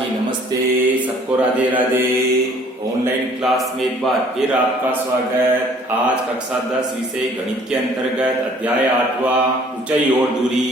जी नमस्ते, सबको Radhe Radhe. Online class में एक बार फिर आपका स्वागत। आज कक्षा 10 विषय गणित के अंतर्गत अध्याय 8वां ऊंचाई और दूरी।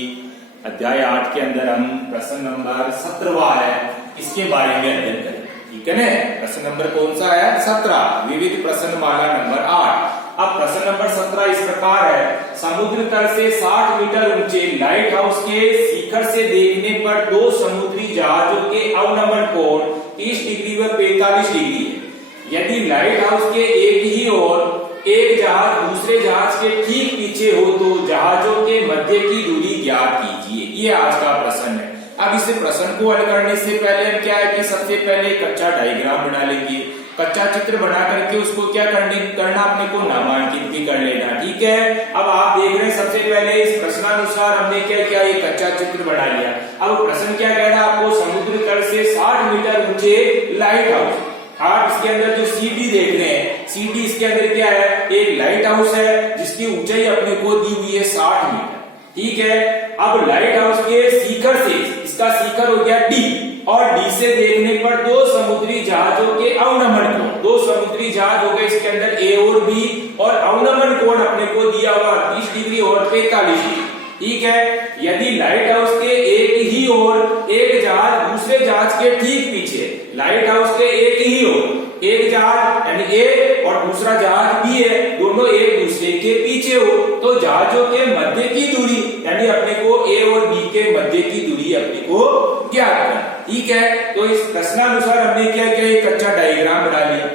अध्याय 8 के अंदर हम प्रश्न नंबर 17वां है, इसके बारे में अध्ययन करें। ठीक है ना। प्रश्न नंबर कौन सा है? 17। विविध प्रश्न माला नंबर 8। अब प्रश्न नंबर 17 इस प्रकार है। समुद्र तल से 60 मीटर ऊंचे लाइट हाउस के शिखर से देखने पर दो समुद्री जहाजों के अवनमन कोण 30 डिग्री व 45 डिग्री है। यदि लाइट हाउस के एक ही ओर एक जहाज दूसरे जहाज के ठीक पीछे हो तो जहाजों के मध्य की दूरी ज्ञात कीजिए। ये आज का प्रश्न है। अब इस प्रश्न को हल करने से पहले हम क्या है कि सबसे पहले कच्चा डायग्राम बना लेंगे। कच्चा चित्र बना करके उसको क्या करना अपने को नामांकित भी कर लेना। ठीक है। अब आप देख रहे हैं सबसे पहले इस प्रश्नानुसार हमने क्या किया, ये कच्चा चित्र बना लिया। अब प्रश्न क्या कह रहा है आपको, समुद्र तल से 60 मीटर ऊंचे लाइट हाउस। आप इसके अंदर जो सीडी देख रहे हैं, सीडी इसके अंदर क्या है, एक लाइट हाउस है जिसकी ऊंचाई अपने को दी हुई है 60 मीटर। ठीक है। अब लाइट हाउस के शिखर से, इसका शिखर हो गया डी, और डी से देखने पर दो समुद्री जहाजों के अवनमन कोण, दो समुद्री जहाज हो गए इसके अंदर ए और बी, और अवनमन कोण अपने को दिया हुआ 30 डिग्री और 45 डिग्री। ठीक है। यदि लाइट हाउस के एक ही ओर एक जहाज दूसरे जहाज के ठीक पीछे, लाइट हाउस के एक ही ओर एक जहाज यानी ए और दूसरा जहाज बी है, दोनों एक दूसरे के पीछे हो तो जहाजों के मध्य की दूरी यानी अपने को ए और बी के मध्य की दूरी अपने को ज्ञात करना। ठीक है। तो इस प्रश्नानुसार हमने क्या किया, एक कच्चा डायग्राम बना लिया।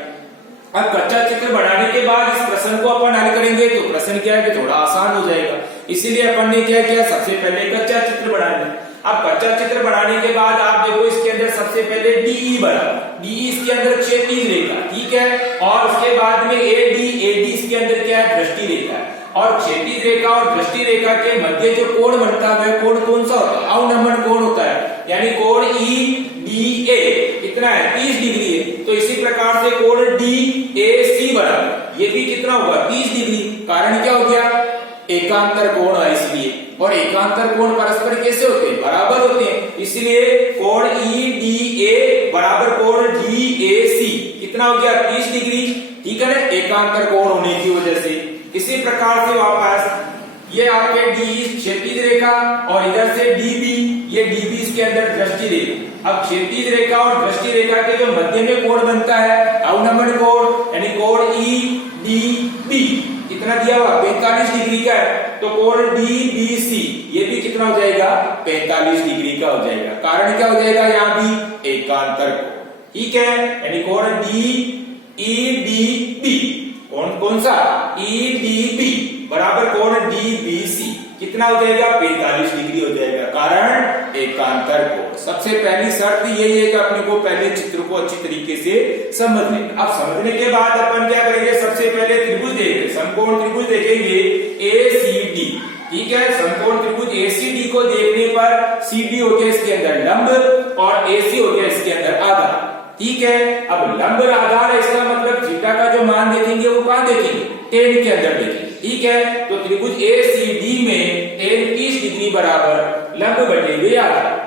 अब कच्चा चित्र बनाने के बाद इस प्रश्न को अपन हल करेंगे तो प्रश्न क्या है कि थोड़ा आसान हो जाएगा। इसीलिए अपन ने क्या किया, सबसे पहले कच्चा चित्र बना लिया। अब कच्चा चित्र बनाने के बाद आप देखो इसके अंदर सबसे पहले डीई बना, डीई इसके अंदर क्षैतिज रेखा। ठीक है। और उसके बाद में एडी, एडी इसके अंदर क्या है, दृष्टि रेखा है। और क्षैतिज रेखा और दृष्टि रेखा के मध्य जो कोण बनता है कोण कौन सा होता है, अवनमन कोण होता है, यानी कोण ई डी ए कितना है, 30 डिग्री है। तो इसी प्रकार से कोण डी ए सी बना, ये भी कितना होगा, 30 डिग्री। कारण क्या हो गया, एकांतर कोण है इसलिए। और एकांतर कोण परस्पर कैसे होते हैं, बराबर होते हैं। इसलिए कोण ई डी ए बराबर कोण डी ए सी कितना हो गया, 30 डिग्री। ठीक है ना, एकांतर कोण होने की वजह से। इसी प्रकार से वापस ये आपके डी क्षैतिज रेखा और इधर से डीबी, ये डीबी इसके अंदर दृष्टि रेखा। अब क्षैतिज रेखा और दृष्टि रेखा के जो मध्य में कोण बनता है अवनमन कोण यानी कोण ई डी बी कितना दिया हुआ, 45 डिग्री का है। तो कोण डी बी सी ये भी कितना हो जाएगा, 45 डिग्री का हो जाएगा। कारण क्या हो जाएगा, यहाँ भी एकांतर कोण। ठीक है। यानी कोण डी ई डी बी, कौन सा, ई डी बी बराबर कोण डी बी सी कितना हो जाएगा, 45 डिग्री हो जाएगा। कारण एकांतर कोण। सबसे पहली शर्त यही है कि अपने को पहले चित्र को अच्छी तरीके से समझ लेना। अब समझने के बाद अपन क्या करेंगे, सबसे पहले त्रिभुज देखेंगे, समकोण त्रिभुज देखेंगे ए सी डी। ठीक है। समकोण त्रिभुज ए सी डी को देखने पर सी डी हो गया इसके अंदर लंब और ए सी हो गया इसके अंदर आधार। ठीक है। अब लंब आधार है, इसका मतलब थीटा का जो मान देखेंगे वो कहां देखेंगे, टेन के अंदर देखेंगे। ठीक है। तो त्रिभुज ए सी डी में टेन 30 डिग्री बराबर लंब बटे हुए आधार।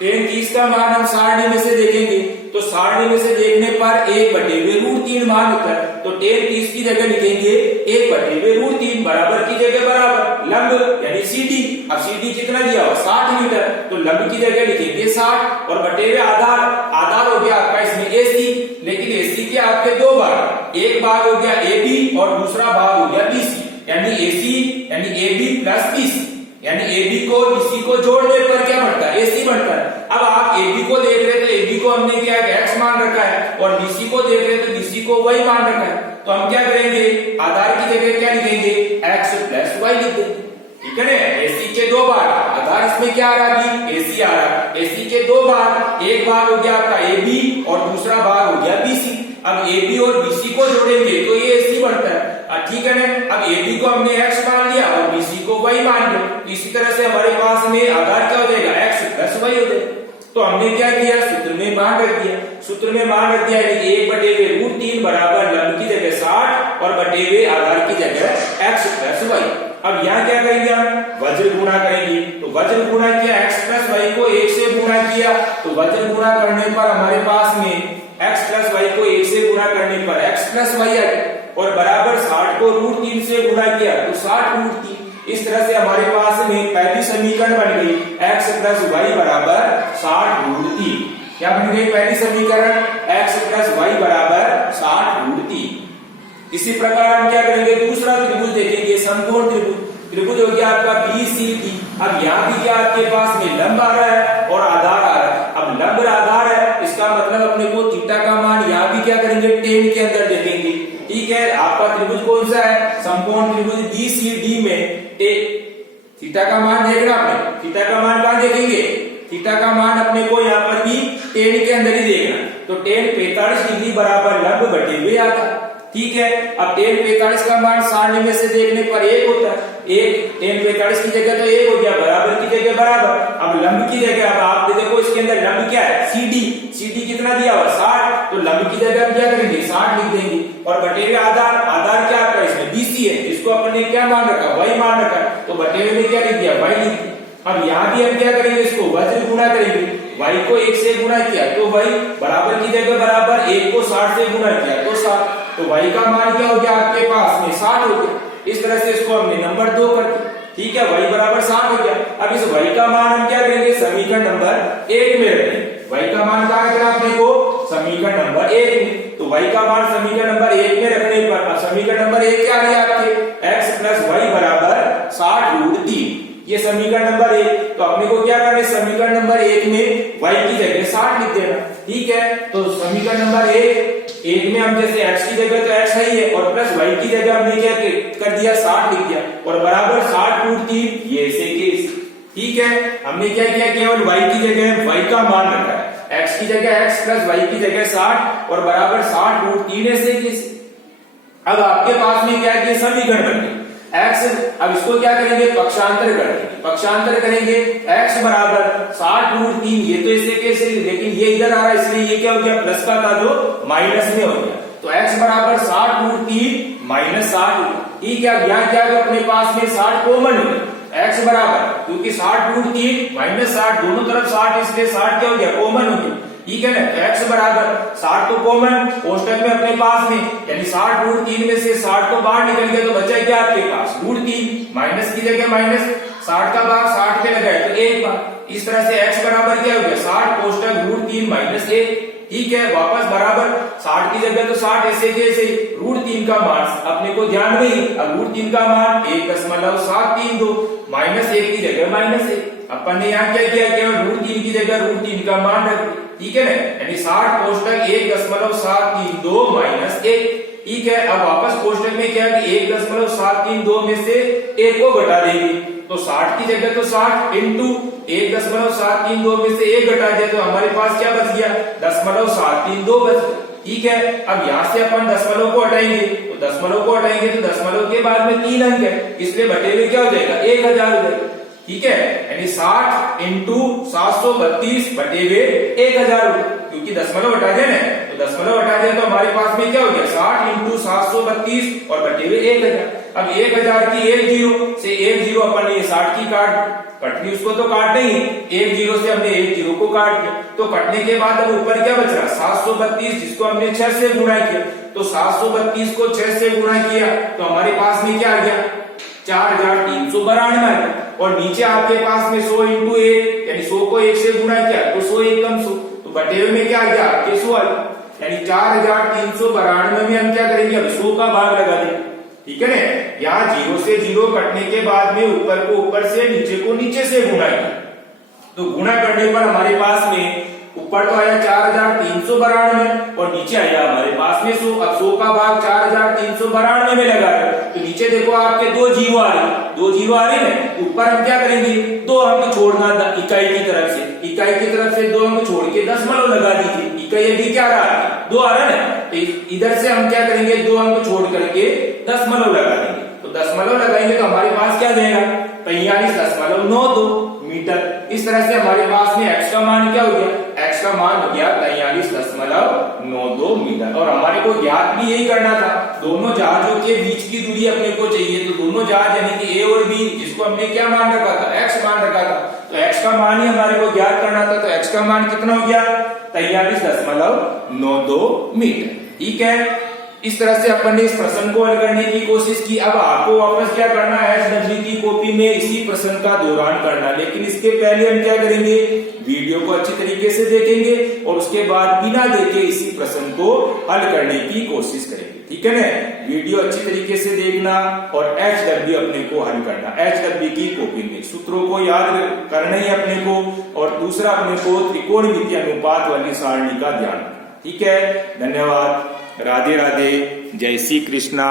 टेन 30 का मान हम सारणी में से देखेंगे तो सारणी में से देखने पर 1 बटे हुए √3 मान होता है। तो टेन 30 की जगह लिखेंगे 1 बटे हुए √3, बराबर की जगह बराबर लंब यानी सीडी। अब सीडी कितना दिया हो, 60 मीटर, तो लंब की जगह लिखेंगे 60 और बटे हुए आधार, आधार हो गया आपका इसमें एसी। लेकिन एसी के आपके दो भाग, एक भाग हो गया एबी और दूसरा भाग हो गया बीसी, यानी एसी यानी एबी प्लस बीसी, यानी एबी को बीसी को जोड़ने पर क्या बनता है, एसी बनता है। अब आप एबी को देख रहे हैं तो एबी को हमने क्या एक्स मान रखा है, और बीसी को देख रहे हैं तो बीसी को वाई मान रखा है। तो हम क्या करेंगे, आधार की जगह क्या लिखेंगे, एक्स प्लस वाई लिख देंगे। ठीक है ना। एसी के दो भाग, आधार इसमें क्या आ रहा है, एसी आ रहा है। एसी के दो भाग, एक भाग हो गया आपका एबी और दूसरा भाग हो गया बीसी। अब एबी और बीसी को जोड़ेंगे तो ये एसी बनता है। ठीक है ना। अब एबी को हमने एक्स मान लिया और बीसी को वाई मान लिया। इसी तरह से हमारे पास में आधार क्या हो जाएगा, एक्स प्लस वाई हो जाएगा। तो हमने क्या किया, सूत्र में मान रख दिया। सूत्र में मान रख दिया यानी 1 बटे हुए √3 बराबर लंब की जगह 60 और बटे हुए आधार की जगह एक्स प्लस वाई। अब यहाँ क्या करेंगे, हम वज्र गुणा करेंगे। तो वज्र गुणा किया, एक्स प्लस वाई को 1 से गुणा किया तो वज्र गुणा करने पर हमारे पास में x प्लस वाई को 1 से गुणा करने पर x प्लस वाई आ गया और बराबर 60 को √3 से गुणा किया तो 60 √3। इस तरह से हमारे पास में पहली समीकरण बन गई x प्लस वाई बराबर 60 √3। क्या बन गई पहली समीकरण x प्लस वाई बराबर 60 √3। इसी प्रकार हम क्या करेंगे, दूसरा त्रिभुज देखेंगे, समकोण त्रिभुज। त्रिभुज हो गया आपका BCD। अब यहाँ भी क्या आपके पास में लंब आ रहा है और आधार आ रहा है। अब लंब आधार है, इसका मतलब अपने को थीटा का मान यहाँ भी क्या करेंगे, टेन के अंदर देखेंगे। ठीक है, आपका त्रिभुज कौन सा है, समकोण त्रिभुज BCD में थीटा का मान देखना आपने। थीटा का मान कहाँ देखेंगे, थीटा का मान अपने को यहाँ पर भी टेन के अंदर ही देखना। तो टेन 45 डिग्री बराबर लंब बटे हुए आता। ठीक है, अब टेन 45 का मान सारणी में से देखने पर 1 होता है। एक टेन 45 की जगह तो 1 हो गया, बराबर की जगह बराबर। अब लंब की जगह अब आप देखो इसके अंदर लंब क्या है, CD। CD कितना दिया हुआ 60, तो लंब की जगह हम क्या करेंगे 60 लिख देंगे। और बटे हुए आधार, आधार क्या आपका इसमें BC है, इसको अपने क्या मान रखा, y मान रखा, तो बटे हुए में क्या लिख दिया, y लिख दिया। अब यहाँ भी हम क्या करेंगे, इसको वज्र गुणा करेंगे। y को 1 से गुणा किया तो y बराबर की जगह बराबर, 1 को 60 से गुणा किया तो 60, तो y का मान क्या हो गया आपके पास में 60 हो गया। इस तरह से इसको हमने नंबर 2 कर दिया। ठीक है, y बराबर 60 हो गया। अब इस y का मान हम क्या करेंगे, समीकरण नंबर 1 में रखेंगे। y का मान कहाँ रखना अपने को, समीकरण नंबर 1 में। तो y का मान समीकरण नंबर 1 में रखने पर अब समीकरण नंबर 1 क्या आ गया आपके, x प्लस वाई बराबर 60 √3। ये समीकरण नंबर 1। तो अपने को क्या करना है, समीकरण नंबर 1 में y की जगह 60 लिख देना। ठीक है, तो समीकरण नंबर 1 में हम जैसे x की जगह तो x है ही है और प्लस y की जगह हमने क्या कर दिया 60 लिख दिया और बराबर 60 √3, ये ऐसे केस। ठीक है, हमने क्या किया, केवल y की जगह y का मान रखा है, x की जगह x प्लस y की जगह 60 और बराबर 60 √3 ऐसे केस। अब आपके पास में क्या किया, समीकरण बन गई x। अब इसको क्या करेंगे, पक्षांतर करेंगे। पक्षांतर करेंगे x बराबर 60 √3, ये तो इससे कैसे, लेकिन ये इधर आ रहा है इसलिए ये क्या हो गया, प्लस का था जो माइनस में हो गया। तो x बराबर 60 √3 माइनस 60। ठीक है, अब यहाँ क्या है अपने पास में 60 कॉमन हो गया, x बराबर, क्योंकि 60 √3 माइनस 60 दोनों तरफ 60, इसलिए 60 क्या हो गया, कॉमन हो गया। ठीक है ना, x बराबर 60 तो कॉमन कोष्टक में अपने पास में, यानी 60 √3 में से 60 को बाहर निकल गया तो बचा क्या आपके पास √3, माइनस की जगह माइनस, 60 का भाग 60 पे लगाए तो 1 बार। इस तरह से x बराबर क्या हो गया, 60 कोष्टक √3 माइनस 1। ठीक है, वापस बराबर 60 की जगह तो 60 ऐसे कैसे, √3 का मान अपने को ध्यान में, अब √3 का मान 1.732 माइनस 1 की जगह माइनस 1। अपन ने यहाँ क्या किया, केवल √3 की जगह √3 का मान रख दिया। ठीक है ना, यानी 60 कोष्टक 1.732 माइनस 1। ठीक है, अब वापस कोष्टक में क्या है कि 1.732 में से 1 को घटा देंगे तो 60 की जगह तो 60 इंटू 1.732 में से 1 घटा दिया तो हमारे पास क्या बच गया, 0.732 बच गया। ठीक है, अब यहाँ से अपन दशमलव को हटाएंगे तो दशमलव को हटाएंगे तो दशमलव के बाद में 3 अंक है, इसलिए बटे हुए क्या हो जाएगा, 1000 हो जाएगा। ठीक है, यानी 60 इंटू 732 बटे हुए 1000 हो गया, क्योंकि दशमलव हटा दिया ना, तो दशमलव हटा दिया तो हमारे पास में क्या हो गया, 60 इंटू 732 और बटे हुए 1000। अब 1000 की 1 जीरो से 1 जीरो अपन ने 60 की कटनी उसको तो काट नहीं, 1 जीरो से हमने 1 जीरो को काट दिया, तो कटने के बाद अब ऊपर क्या बच रहा, 732 जिसको हमने 6 से गुणा किया, तो 732 को 6 से गुणा किया तो हमारे पास में क्या आ गया, 4392 आ गया। और नीचे आपके पास में 100 इंटू 1 यानी 100 को 1 से गुणा किया तो 100 1 कम 100, तो बटे हुए में क्या आ गया आपके 100 आ गया, यानी 4392 में हम क्या करेंगे, अब 100 का भाग लगा देंगे। ठीक है ना, यहाँ 0 से 0 कटने के बाद में ऊपर को ऊपर से नीचे को नीचे से गुणा किया, तो गुणा करने पर हमारे पास में ऊपर तो आया 4392 और नीचे आया हमारे पास में 100। अब 100 का भाग 4392 में लगा है तो नीचे देखो आपके 2 जीरो आ रहे, 2 जीरो आ रहे हैं, ऊपर हम क्या करेंगे, 2 अंक छोड़ना इकाई की तरफ से, इकाई की तरफ से 2 अंक छोड़ के दशमलव लगा दीजिए। इकाई अभी क्या रहा है, 2 आ रहा है ना, तो इधर से हम क्या करेंगे, 2 अंक छोड़ करके दशमलव लगा देंगे, तो दशमलव लगाएंगे तो हमारे पास क्या देगा, 43.92 मीटर। इस तरह से हमारे पास में x का मान क्या हो गया, x का मान हो गया 43.92 मीटर। और हमारे को ज्ञात भी यही करना था, दोनों जहाजों के बीच की दूरी अपने को चाहिए, तो दोनों जहाज यानी कि A और B जिसको हमने क्या मान रखा था, x मान रखा था, तो x का मान ही हमारे को ज्ञात करना था, तो x का मान कितना हो गया 43.92 मीटर। ठीक है, इस तरह से अपन ने इस प्रश्न को हल करने की कोशिश की। अब आपको वापस क्या करना है, HW की कॉपी में इसी प्रश्न का दोहरान करना, लेकिन इसके पहले हम क्या करेंगे, वीडियो को अच्छी तरीके से देखेंगे और उसके बाद बिना देखे इसी प्रश्न को हल करने की कोशिश करेंगे। ठीक है ना, वीडियो अच्छी तरीके से देखना और HW अपने को हल करना। HW की कॉपी में सूत्रों को याद करना ही अपने को, और दूसरा अपने को त्रिकोणमितीय अनुपात वाली सारणी का ध्यान रखना। ठीक है, धन्यवाद, राधे राधे, जय श्री कृष्णा।